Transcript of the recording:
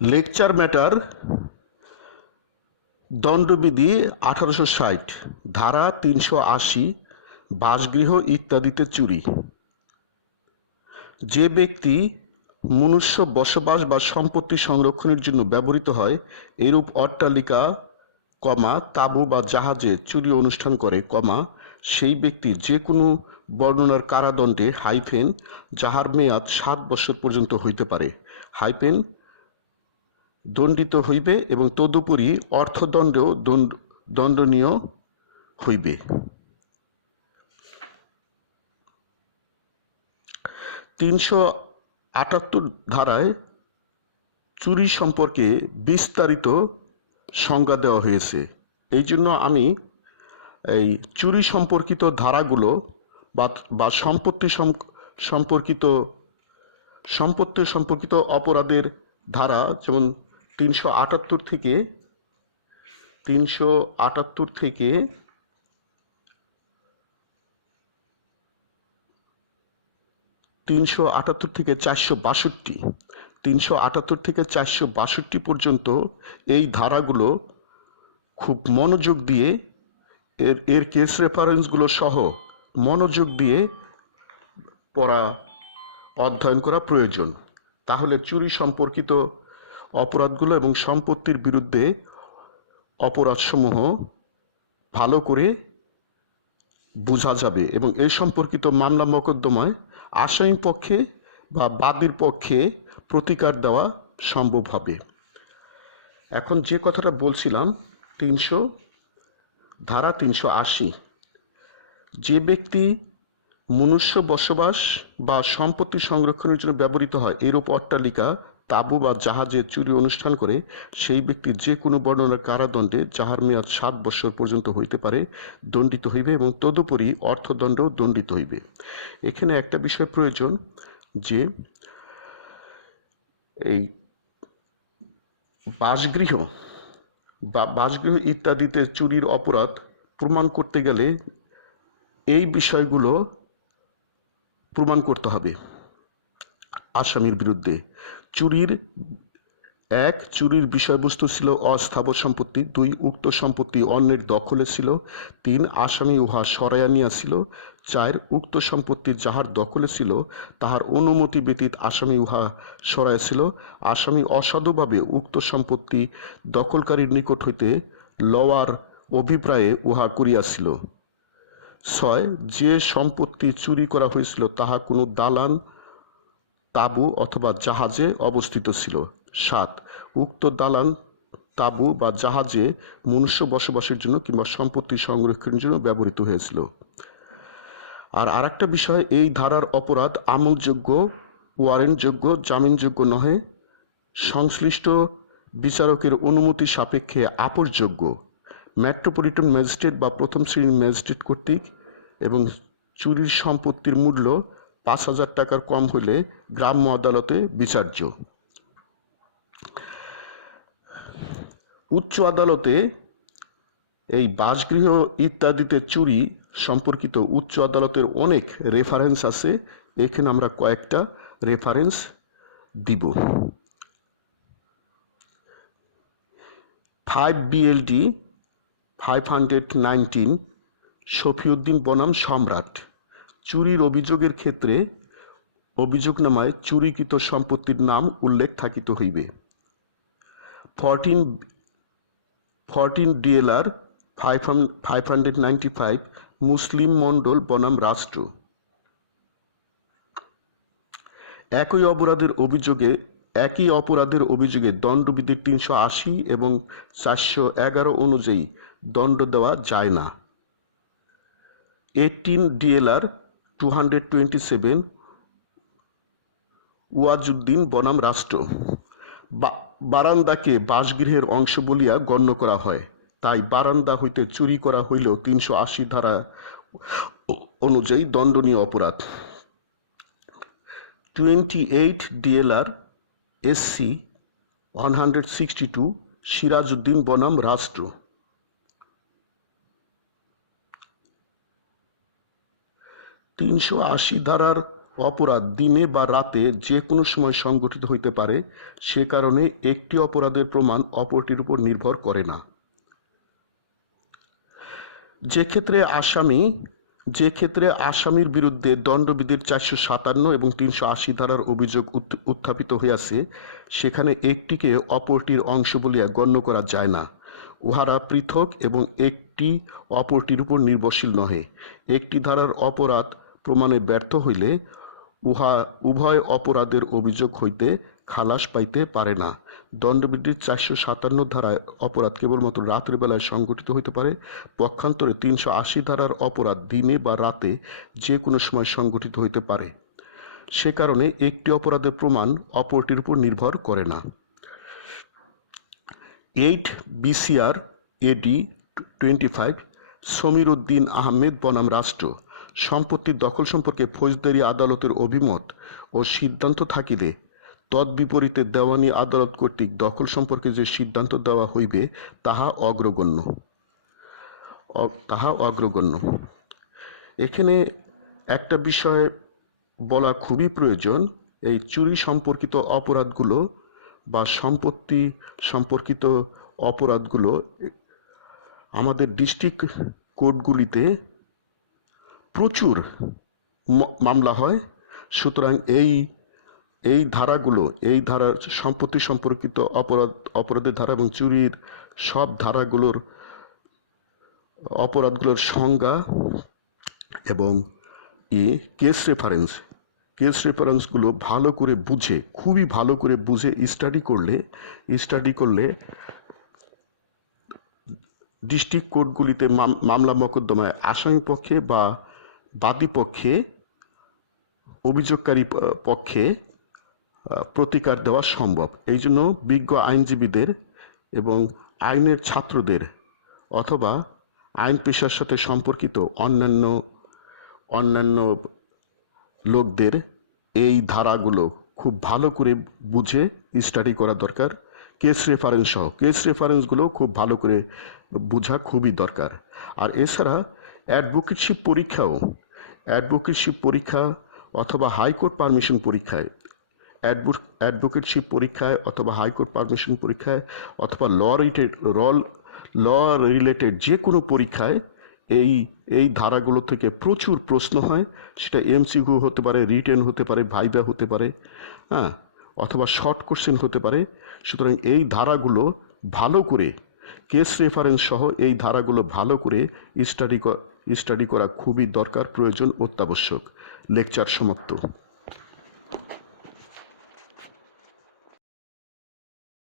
Lecture matter, দণ্ডবিধি আঠারোশো ষাট, ধারা তিনশো আশি, বাসগৃহ ইত্যাদিতে চুরি। যে ব্যক্তি মনুষ্য বসবাস বা সম্পত্তি সংরক্ষণের জন্য ব্যবহৃত হয়, এরূপ অট্টালিকা, কমা, তাঁবু বা জাহাজে চুরি অনুষ্ঠান করে, কমা, সেই ব্যক্তি যে কোনো বর্ণনার কারাদণ্ডে হাইফেন, যাহার মেয়াদ সাত বছর পর্যন্ত হইতে পারে। হাইফেন দণ্ডিত হইবে এবং তদুপরি অর্থদণ্ডেও দণ্ড, দণ্ডনীয় হইবে। তিনশো আটাত্তর ধারায় চুরি সম্পর্কে বিস্তারিত সংজ্ঞা দেওয়া হয়েছে। এই জন্য আমি এই চুরি সম্পর্কিত ধারাগুলো বা সম্পত্তি সম্পর্কিত সম্পত্তি সম্পর্কিত অপরাধের ধারা যেমন তিনশো আটাত্তর থেকে তিনশো আটাত্তর থেকে তিনশো আটাত্তর থেকে চারশো বাষট্টি, তিনশো আটাত্তর থেকে চারশো বাষট্টি পর্যন্ত এই ধারাগুলো খুব মনোযোগ দিয়ে এর এর কেস রেফারেন্সগুলো সহ মনোযোগ দিয়ে পড়া, অধ্যয়ন করা প্রয়োজন। তাহলে চুরি সম্পর্কিত অপরাধগুলো এবং সম্পত্তির বিরুদ্ধে অপরাধসমূহ ভালো করে বোঝা যাবে এবং এই সম্পর্কিত মামলা মোকদ্দমায় আসামি পক্ষে বা বাদীর পক্ষে প্রতিকার দেওয়া সম্ভব হবে। এখন যে কথাটা বলছিলাম, তিনশো, ধারা তিনশো আশি, যে ব্যক্তি মনুষ্য বসবাস বা সম্পত্তি সংরক্ষণের জন্য ব্যবহৃত হয় এরূপ অট্টালিকা তাঁবু বা জাহাজে চুরি অনুষ্ঠান করে, সেই ব্যক্তি যে কোনো বর্ণনার কারাদণ্ডে যাহার মেয়াদ সাত বৎসর পর্যন্ত হইতে পারে, দণ্ডিত হইবে এবং তদুপরি অর্থদণ্ডও দণ্ডিত হইবে। এখানে একটা বিষয় প্রয়োজন যে, এই বাসগৃহ বা বাসগৃহ ইত্যাদিতে চুরির অপরাধ প্রমাণ করতে গেলে এই বিষয়গুলো প্রমাণ করতে হবে আসামির বিরুদ্ধে। চুরির, এক, চুরির বিষয়বস্তু ছিল অস্থাবর সম্পত্তি, দুই, উক্ত সম্পত্তি অন্যের দখলে ছিল, তিন, আসামি উহা সরাইয়া নিয়াছিল চার, উক্ত সম্পত্তি যাহার দখলে ছিল, তাহার অনুমতি ব্যতীত আসামি উহা সরাইয়াছিল আসামি অসাধুভাবে উক্ত সম্পত্তি দখলকারীর নিকট হইতে লওয়ার অভিপ্রায়ে উহা করিয়াছিল ছয়, যে সম্পত্তি চুরি করা হয়েছিল তাহা কোনো দালান তাঁবু অথবা জাহাজে অবস্থিত ছিল। সাত, উক্ত দালান তাঁবু বা জাহাজে মনুষ্য বসবাসের জন্য কিংবা সম্পত্তি সংরক্ষণের জন্য ব্যবহৃত হয়েছিল। আর আরেকটা বিষয়, এই ধারার অপরাধ আমলযোগ্য, ওয়ারেন্টযোগ্য, জামিনযোগ্য নহে। সংশ্লিষ্ট বিচারকের অনুমতি সাপেক্ষে আপোষযোগ্য মেট্রোপলিটন ম্যাজিস্ট্রেট বা প্রথম শ্রেণির ম্যাজিস্ট্রেট কর্তৃক এবং চুরির সম্পত্তির মূল্য পাঁচ হাজার টাকার কম হলে গ্রাম্য আদালতে বিচার্য। উচ্চ আদালতে এই বাসগৃহ ইত্যাদিতে চুরি সম্পর্কিত উচ্চ আদালতের অনেক রেফারেন্স আছে। এখানে আমরা কয়েকটা রেফারেন্স দিব। Five BLD five hundred nineteen Shafiuddin বনাম সম্রাট। চুরির অভিযোগের ক্ষেত্রে অভিযোগনামায় চুরিকৃত সম্পত্তির নাম উল্লেখ থাকিতে হইবে। Fourteen fourteen DLR, five five hundred ninety five, Muslim Mondal বনাম রাষ্ট্র। একই অপরাধের অভিযোগে, একই অপরাধের অভিযোগে দণ্ডবিধির তিনশো আশি এবং চারশো এগারো অনুযায়ী দণ্ড দেওয়া যায় না। Eighteen DLR two hundred twenty seven Wajuddin বনাম রাষ্ট্র। বারান্দাকে বাসগৃহের অংশ বলিয়া গণ্য করা হয়। তাই বারান্দা হইতে চুরি করা হইলেও তিনশো আশি ধারা অনুযায়ী দণ্ডনীয় অপরাধ। Twenty eight DLR SC one hundred sixty two Sirajuddin বনাম রাষ্ট্র। তিনশো আশি ধারার অপরাধ দিনে বা রাতে যে কোনো সময় সংগঠিত হইতে পারে, সে কারণে একটি অপরাধের প্রমাণ অপরটির উপর নির্ভর করে না। যে ক্ষেত্রে আসামি, যে ক্ষেত্রে আসামির বিরুদ্ধে দণ্ডবিধির চারশো সাতান্ন এবং তিনশো আশি ধারার অভিযোগ উত্থ- উত্থাপিত হইয়াছে, সেখানে একটিকে অপরটির অংশ বলিয়া গণ্য করা যায় না। উহারা পৃথক এবং একটি অপরটির উপর নির্ভরশীল নহে। একটি ধারার অপরাধ প্রমাণে ব্যর্থ হইলে উহা উভয় অপরাধের অভিযোগ হইতে খালাস পাইতে পারে না। দণ্ডবিধির চারশো সাতান্ন ধারায় অপরাধ কেবলমাত্র রাতের বেলায় সংঘটিত হইতে পারে। পক্ষান্তরে তিনশো আশি ধারার অপরাধ দিনে বা রাতে যে কোনো সময় সংঘটিত হইতে পারে। সে কারণে একটি অপরাধের প্রমাণ অপরটির উপর নির্ভর করে না। Eight BCR AD twenty five Samir Uddin Ahmed বনাম রাষ্ট্র। সম্পত্তির দখল সম্পর্কে ফৌজদারি আদালতের অভিমত ও সিদ্ধান্ত থাকিলে তদ্বিপরীতে দেওয়ানি আদালত কর্তৃক দখল সম্পর্কে যে সিদ্ধান্ত দেওয়া হইবে, তাহা অগ্রগণ্য। তাহা অগ্রগণ্য। এখানে একটা বিষয় বলা খুবই প্রয়োজন, এই চুরি সম্পর্কিত অপরাধগুলো বা সম্পত্তি সম্পর্কিত অপরাধগুলো আমাদের ডিস্ট্রিক্ট কোর্টগুলিতে প্রচুর মামলা হয়। সুতরাং এই এই ধারাগুলো, এই ধারার সম্পত্তি সম্পর্কিত অপরাধ, অপরাধের ধারা এবং চুরির সব ধারাগুলোর অপরাধগুলোর সংজ্ঞা এবং ই কেস রেফারেন্স, কেস রেফারেন্সগুলো ভালো করে বুঝে, খুবই ভালো করে বুঝে স্টাডি করলে স্টাডি করলে ডিস্ট্রিক্ট কোর্টগুলিতে মাম- মামলা মোকদ্দমায় আসামি পক্ষে বা বাদী পক্ষে অভিযোগকারী পক্ষে প্রতিকার দেওয়া সম্ভব। এই জন্য বিজ্ঞ আইনজীবীদের এবং আইনের ছাত্রদের অথবা আইন পেশার সাথে সম্পর্কিত অন্যান্য অন্যান্য লোকদের এই ধারাগুলো খুব ভালো করে বুঝে স্টাডি করা দরকার। কেস রেফারেন্স সহ। কেস রেফারেন্সগুলো খুব ভালো করে বোঝা খুবই দরকার। আর এছাড়া অ্যাডভোকেটশিপ পরীক্ষাও অ্যাডভোকেটশিপ পরীক্ষা অথবা হাইকোর্ট পারমিশন পরীক্ষায় অ্যাডভোকেটশিপ পরীক্ষায় অথবা হাইকোর্ট পারমিশন পরীক্ষায় অথবা ল রিলেটেড রল ল রিলেটেড যে কোনো পরীক্ষায় এই এই ধারাগুলো থেকে প্রচুর প্রশ্ন হয়। সেটা এমসিকিউ হতে পারে, রিটেন হতে পারে ভাইভা হতে পারে হ্যাঁ অথবা শর্ট কোশ্চেন হতে পারে। সুতরাং এই ধারাগুলো ভালো করে, কেস রেফারেন্স সহ এই ধারাগুলো ভালো করে স্টাডি স্টাডি করা খুবই দরকার প্রয়োজন অত্যাবশ্যক। লেকচার সমাপ্ত।